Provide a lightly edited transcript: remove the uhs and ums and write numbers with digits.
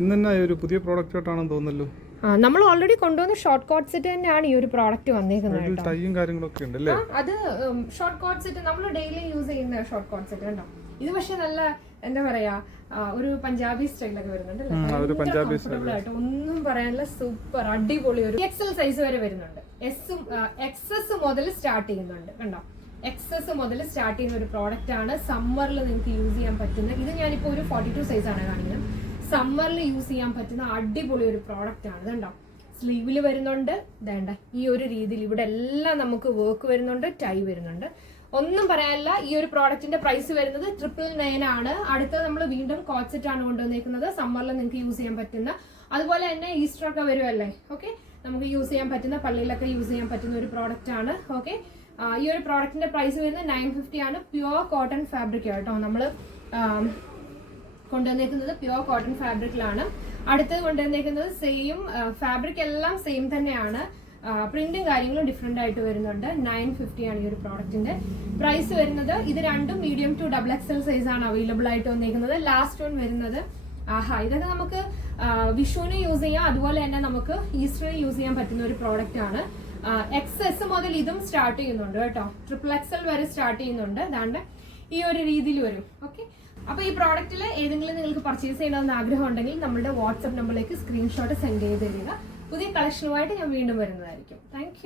ഇന്ന് ഒരു പുതിയ പ്രോഡക്റ്റ് ആയിട്ടാണെന്ന് തോന്നുന്നല്ലോ. നമ്മൾ ഓൾറെഡി കൊണ്ടുവന്ന ഷോർട്ട് കോട്ട് സെറ്റ് തന്നെയാണ് ഈ ഒരു പ്രോഡക്റ്റ് വന്നേക്കുന്നത്. ടൈയും കാര്യങ്ങളൊക്കെ ഉണ്ടല്ലേ? അത് ഷോർട്ട് കോട്ട് സെറ്റ് നമ്മൾ ഡെയിലി യൂസ് ചെയ്യുന്ന ഷോർട്ട് കോട്ട് സെറ്റ് കണ്ടോ. ഇത് പക്ഷെ നല്ല എന്താ പറയാ ഒരു പഞ്ചാബി സ്റ്റൈലൊക്കെ വരുന്നുണ്ട്. ഒന്നും പറയാനില്ല, സൂപ്പർ അടിപൊളി. ഒരു എക്സൽ സൈസ് വരെ വരുന്നുണ്ട്. എക്സസ് മുതൽ സ്റ്റാർട്ട് ചെയ്യുന്നുണ്ട് കണ്ടോ. എക്സസ് മുതൽ സ്റ്റാർട്ട് ചെയ്യുന്ന ഒരു പ്രോഡക്റ്റ് ആണ്. സമ്മറിൽ നിങ്ങൾക്ക് യൂസ് ചെയ്യാൻ പറ്റുന്ന, ഇത് ഞാനിപ്പോ ഒരു 42 സൈസ് ആണ് കാണിക്കുന്നത്. സമ്മറിൽ യൂസ് ചെയ്യാൻ പറ്റുന്ന അടിപൊളി ഒരു പ്രോഡക്റ്റ് ആണ്. ഇതുണ്ടോ, സ്ലീവിൽ വരുന്നുണ്ട്. ഇതേണ്ട ഈ ഒരു രീതിയിൽ ഇവിടെ എല്ലാം നമുക്ക് വർക്ക് വരുന്നുണ്ട്, ടൈ വരുന്നുണ്ട്. ഒന്നും പറയാനില്ല. ഈ ഒരു പ്രോഡക്റ്റിന്റെ പ്രൈസ് വരുന്നത് 999 ആണ്. അടുത്തത് നമ്മൾ വീണ്ടും കോട്ട് സെറ്റ് ആണ് കൊണ്ടുവന്നിരിക്കുന്നത്. സമ്മറിൽ നിങ്ങൾക്ക് യൂസ് ചെയ്യാൻ പറ്റുന്ന, അതുപോലെ തന്നെ ഈസ്റ്റർ ഒക്കെ വരുമല്ലേ, ഓക്കെ, നമുക്ക് യൂസ് ചെയ്യാൻ പറ്റുന്ന, പള്ളിയിലൊക്കെ യൂസ് ചെയ്യാൻ പറ്റുന്ന ഒരു പ്രോഡക്റ്റ് ആണ്. ഓക്കെ, ഈ ഒരു പ്രോഡക്റ്റിന്റെ പ്രൈസ് വരുന്നത് 950 ആണ്. പ്യുവർ കോട്ടൺ ഫാബ്രിക് കേട്ടോ നമ്മൾ കൊണ്ടുവന്നേക്കുന്നത്. പ്യുവർ കോട്ടൺ ഫാബ്രിക്കിലാണ്. അടുത്തത് കൊണ്ടുവന്നേക്കുന്നത് സെയിം ഫാബ്രിക് എല്ലാം സെയിം തന്നെയാണ്. പ്രിന്റും കാര്യങ്ങളും ഡിഫറെന്റ് ആയിട്ട് വരുന്നുണ്ട്. 950 ആണ് ഈ ഒരു പ്രോഡക്റ്റിന്റെ പ്രൈസ് വരുന്നത്. ഇത് രണ്ടും മീഡിയം ടു XXL സൈസ് ആണ് അവൈലബിൾ ആയിട്ട് വന്നിരിക്കുന്നത്. ലാസ്റ്റ് വൺ വരുന്നത് ഇതൊക്കെ നമുക്ക് വിഷുവിന് യൂസ് ചെയ്യാം, അതുപോലെ തന്നെ നമുക്ക് ഈസ്റ്ററിന് യൂസ് ചെയ്യാൻ പറ്റുന്ന ഒരു പ്രോഡക്റ്റ് ആണ്. XS മുതൽ ഇതും സ്റ്റാർട്ട് ചെയ്യുന്നുണ്ട് കേട്ടോ. XXL വരെ സ്റ്റാർട്ട് ചെയ്യുന്നുണ്ട്. അതാണ്ട് ഈ ഒരു രീതിയിൽ വരും. ഓക്കെ, അപ്പൊ ഈ പ്രോഡക്റ്റിൽ ഏതെങ്കിലും നിങ്ങൾക്ക് പർച്ചേസ് ചെയ്യണമെന്ന് ആഗ്രഹം ഉണ്ടെങ്കിൽ നമ്മുടെ വാട്സ്ആപ്പ് നമ്പറിലേക്ക് സ്ക്രീൻഷോട്ട് സെൻഡ് ചെയ്ത് തരിക. പുതിയ കളക്ഷനുമായിട്ട് ഞാൻ വീണ്ടും വരുന്നതായിരിക്കും. താങ്ക്